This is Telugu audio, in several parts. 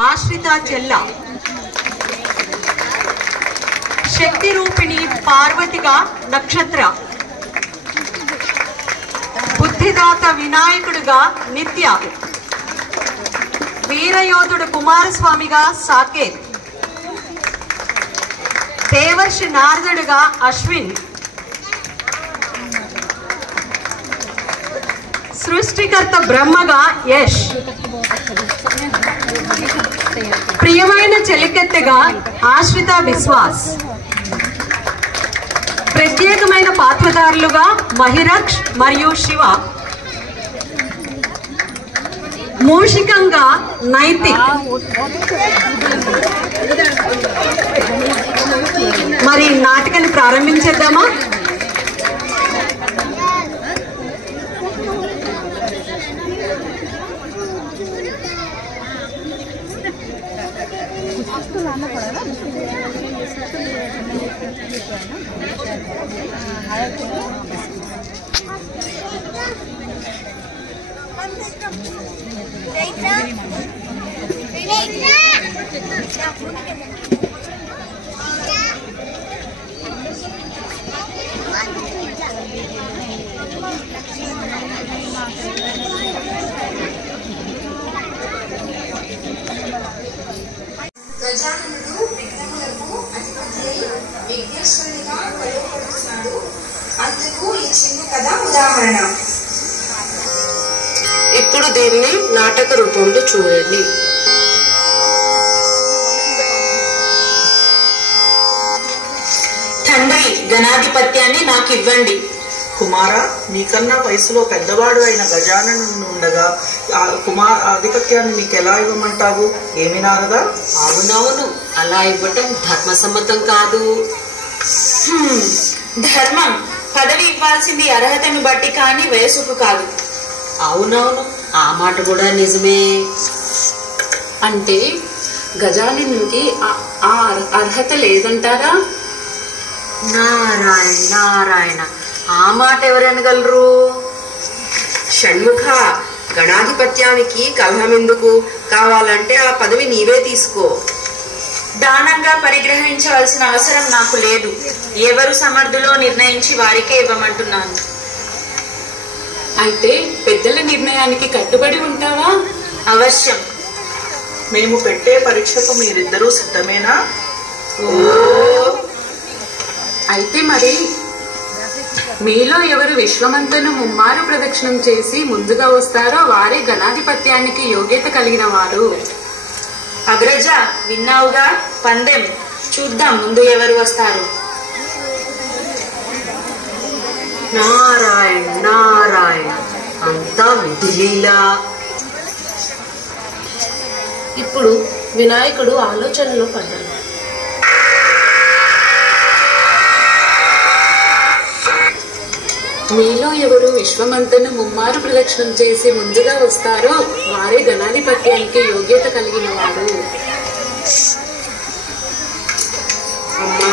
ఆశ్రిత చెల్ల, శక్తి రూపిణి పార్వతిగా నక్షత్ర, బుద్ధిదాత వినాయకుడుగా నిత్య, వీరయోధుడు కుమారస్వామిగా సాకేత్, దేవర్షి నారదుడుగా అశ్విన్, సృష్టికర్త బ్రహ్మగా యష్, ప్రియమైన చెలికెత్తెగా ఆశ్రిత విశ్వాస్, ప్రత్యేకమైన పాత్రధారులుగా మహిరక్ష్ మరియు శివ, మూషికంగా నైతిక్. మరి నాటకాన్ని ప్రారంభించేద్దామా? గజాననుడు విగ్రహములకు అధిపతి అయి విఘ్నేశ్వరునిగా కొలువబడుతున్నాడు. అందుకు ఈ చిన్న కథ ఉదాహరణ. ఇప్పుడు దీన్ని నాటక రూపంలో చూడండి. తండ్రి, గణాధిపత్యాన్ని నాకు ఇవ్వండి. కుమార, నీకన్నా వయసులో పెద్దవాడు అయిన గజాననుడు ఉండగా ఆధిపత్యాన్ని నీకు ఎలా ఇవ్వమంటావు? ఏమి నారదా? అవునవును, అలా ఇవ్వటం ధర్మసమ్మతం కాదు. ధర్మం పదవి ఇవ్వాల్సింది అర్హతను బట్టి కానీ వయసుకు కాదు. అవునవును, ఆ మాట కూడా నిజమే. అంటే గజాననునికి ఆ అర్హత లేదంటారా? నారాయణ నారాయణ, ఆ మాట ఎవరనగలరు? షణ్ముఖ, గణాధిపత్యానికి కలహం ఎందుకు? కావాలంటే ఆ పదవి నీవే తీసుకో. దానంగా పరిగ్రహించవలసిన అవసరం నాకు లేదు. ఎవరు సమర్థులో నిర్ణయించి వారికే ఇవ్వమంటున్నాను. అయితే పెద్దల నిర్ణయానికి కట్టుబడి ఉంటావా? అవశ్యం. మేము పెట్టే పరీక్షకు మీరిద్దరూ సిద్ధమేనా? అయితే మరి మీలో ఎవరు విశ్వమంతను ముమ్మారు ప్రదక్షిణం చేసి ముందుగా వస్తారో వారే గణాధిపత్యానికి యోగ్యత కలిగిన వారు. అగ్రజ, విన్నావుగా? పందెం చూద్దాం, ముందు ఎవరు వస్తారు. నారాయణ నారాయణ, అంతా విధిలీలా. ఇప్పుడు వినాయకుడు ఆలోచనలో పడ్డాడు. మీలో ఎవరు విశ్వమంతను ముమ్మారు ప్రదక్షిణం చేసి ముందుగా వస్తారో వారే గణాధిపత్యానికి యోగ్యత కలిగిన వారు. అమ్మా,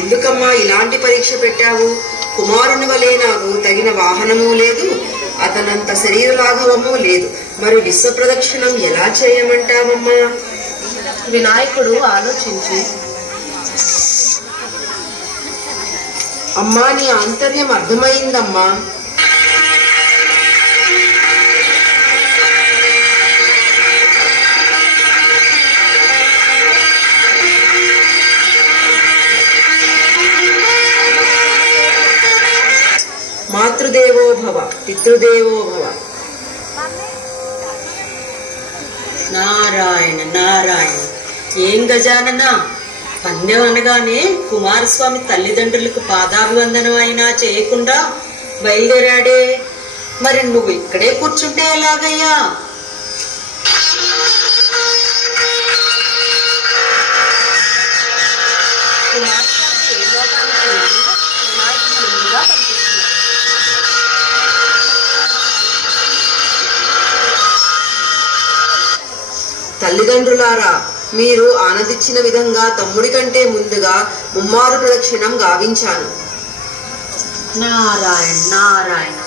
ఎందుకమ్మా ఇలాంటి పరీక్ష పెట్టావు? కుమారుని వలె నాకు తగిన వాహనము లేదు, అతనంత శరీర లాఘవము లేదు. మరి విశ్వ ప్రదక్షిణం ఎలా చేయమంటావమ్మా? వినాయకుడు ఆలోచించి, అమ్మా, నీ ఆంతర్యం అర్థమైందమ్మా. మాతృదేవో భవ, పితృదేవో భవ. నారాయణ నారాయణ, ఏం గజానన, పందెం అనగానే కుమారస్వామి తల్లిదండ్రులకు పాదాభివందనం అయినా చేయకుండా బయలుదేరాడే. మరి నువ్వు ఇక్కడే కూర్చుంటే ఎలాగయ్యా? తల్లిదండ్రులారా, మీరు ఆనందించిన విధంగా తమ్ముడి కంటే ముందుగా ముమ్మారు ప్రదక్షిణం గావించాను. నారాయణ నారాయణ,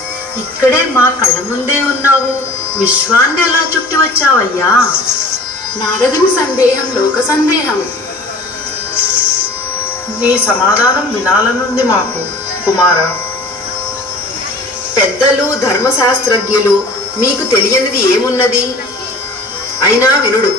ఇక్కడే మా కళ్ళ ముందే ఉన్నావు. విశ్వాన్ని ఎలా చుట్టి వచ్చావయ్యా? నారదుని సందేహం లోక సందేహం. నీ సమాధానం వినాలనుంది మాకు కుమార. పెద్దలు ధర్మశాస్త్రజ్ఞులు, మీకు తెలియనిది ఏమున్నది? అయినా వినుడు.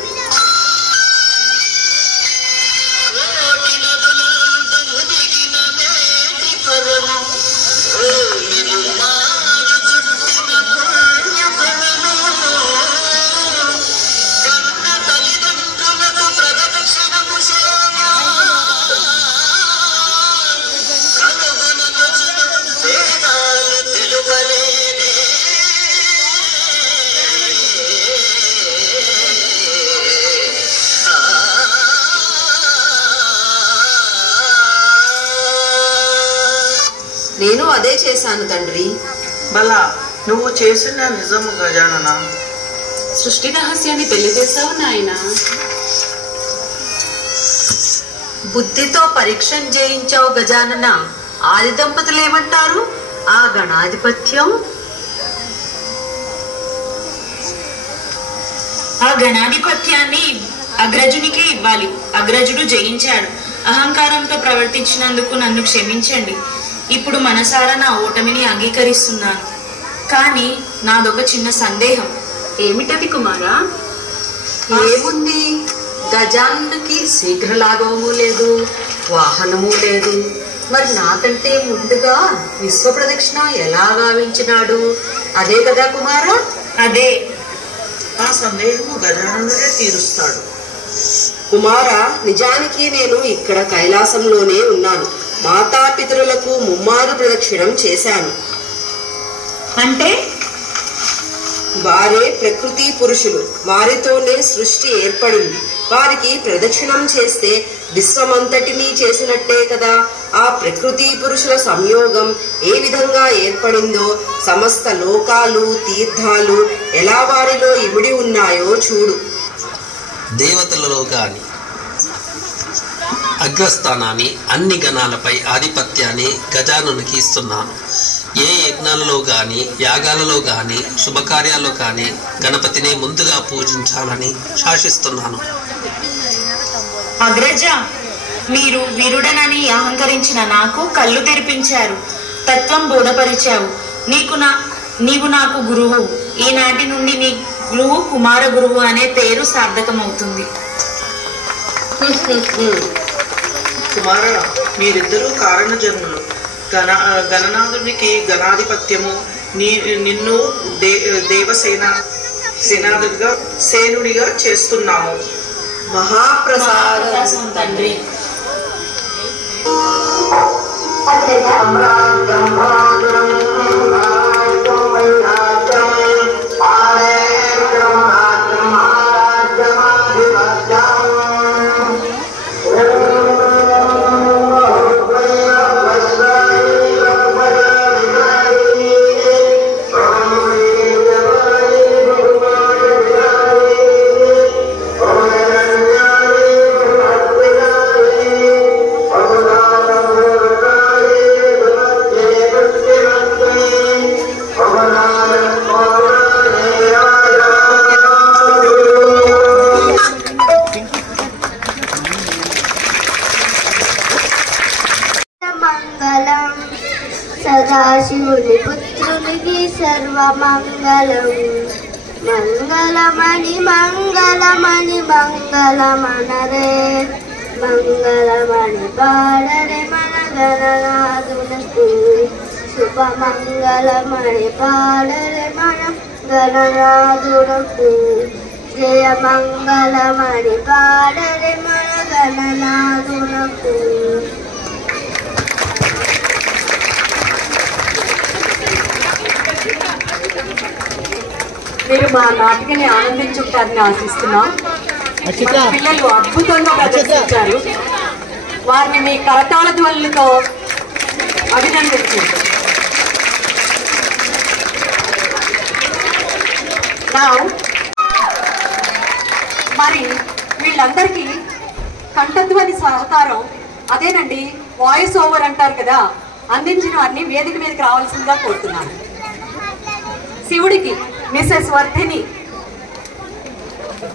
నేను అదే చేశాను తండ్రి. బలా, నువ్వు చేసిన నిజము గజానన. సృష్టి రహస్యాన్ని తెలియజేశావు నాయన. బుద్ధితో పరీక్షను చేయించావు గజానన. ఆది దంపతులు ఏమంటారు? ఆ గణాధిపత్యం ఆ గణాధిపత్యాన్ని అగ్రజునికే ఇవ్వాలి. అగ్రజుడు జయించాడు. అహంకారంతో ప్రవర్తించినందుకు నన్ను క్షమించండి. ఇప్పుడు మనసారా నా ఓటమిని అంగీకరిస్తున్నాను. కానీ నాదొక చిన్న సందేహం. ఏమిటది కుమారా? ఏముంది? గజాననకి శీఘ్రలాఘవము లేదు, వాహనము లేదు. మరి నాకంటే ముందుగా విశ్వ ప్రదక్షిణ ఎలా గావించినాడు? అదే కదా కుమారా? అదే. ఆ సందేహము గజాననుడే తీరుస్తాడు. కుమార, నిజానికి నేను ఇక్కడ కైలాసంలోనే ఉన్నాను. మాతాపితరులకు ముమ్మారు ప్రదక్షిణం చేశాను. అంటే వారే ప్రకృతి పురుషులు. వారితోనే సృష్టి ఏర్పడింది. వారికి ప్రదక్షిణం చేస్తే విశ్వమంతటినీ చేసినట్టే కదా. ఆ ప్రకృతి పురుషుల సంయోగం ఏ విధంగా ఏర్పడిందో, సమస్త లోకాలు తీర్థాలు ఎలా వారిలో ఇమిడి ఉన్నాయో చూడు. దేవతలలో గాని అగ్రస్థానాన్ని, అన్ని గణాలపై ఆధిపత్యాన్ని గజానునికి ఇస్తున్నాను. ఏ యజ్ఞాలలో గాని యాగాలలో గాని శుభకార్యాల్లో కానీ గణపతిని ముందుగా పూజించాలని శాసిస్తున్నాను. అగ్రజ, మీరు వీరుడనని అహంకరించిన నాకు కళ్ళు తెరిపించారు, తత్వం బోధపరిచావు. నీవు నాకు గురువు. ఈనాటి నుండి నీ గురువు కుమార గురువు అనే పేరు సార్థకమవుతుంది. కుమార, మీరిద్దరూ కారణ జన్ములు. గణనాథునికి గణాధిపత్యము, నిన్ను సేనాదుడిగా సేనుడిగా చేస్తున్నాము. మహాప్రసాదం తండ్రి. సదాశివుని పుత్రునికి సర్వమంగళం. మంగళమణి మంగళమణి మంగళమనరే, మంగళమణి పాడరే మన గణనాథునకు. శుభమంగళమణి పాడరే మన గణనాథునకు. జయ మంగళమణి పాడరే మన గణనాథునకు. మీరు మా నాటికని ఆనందించుంటారని ఆశిస్తున్నాం. మన పిల్లలు అద్భుతంగా ప్రదర్శించారు. వారిని మీ కరతాళ ధ్వనులతో అభినందించండి. మరి వీళ్ళందరికీ కంఠధ్వని సహకారం అదేనండి, వాయిస్ ఓవర్ అంటారు కదా, అందించిన వారిని వేదిక మీదకి రావాల్సిందిగా కోరుతున్నాను. శివుడికి Mrs Vardhini,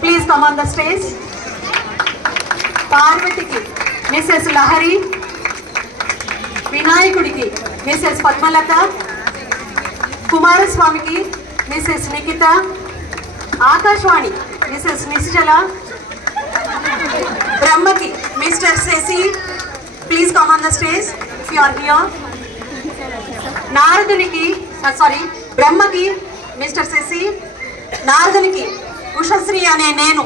please come on the stage. పార్వతికి మిసెస్ లహరి, వినాయకుడికి మిసెస్ పద్మలత, కుమారస్వామికి మిసెస్ నిఖిత, ఆకాశవాణి మిసెస్ నిశ్చల, బ్రహ్మకి Mr Sasi. Please come on the stage if you are here. నారదునికి బ్రహ్మకి మిస్టర్ శశి, నారదునికి ఉషశ్రీ అనే నేను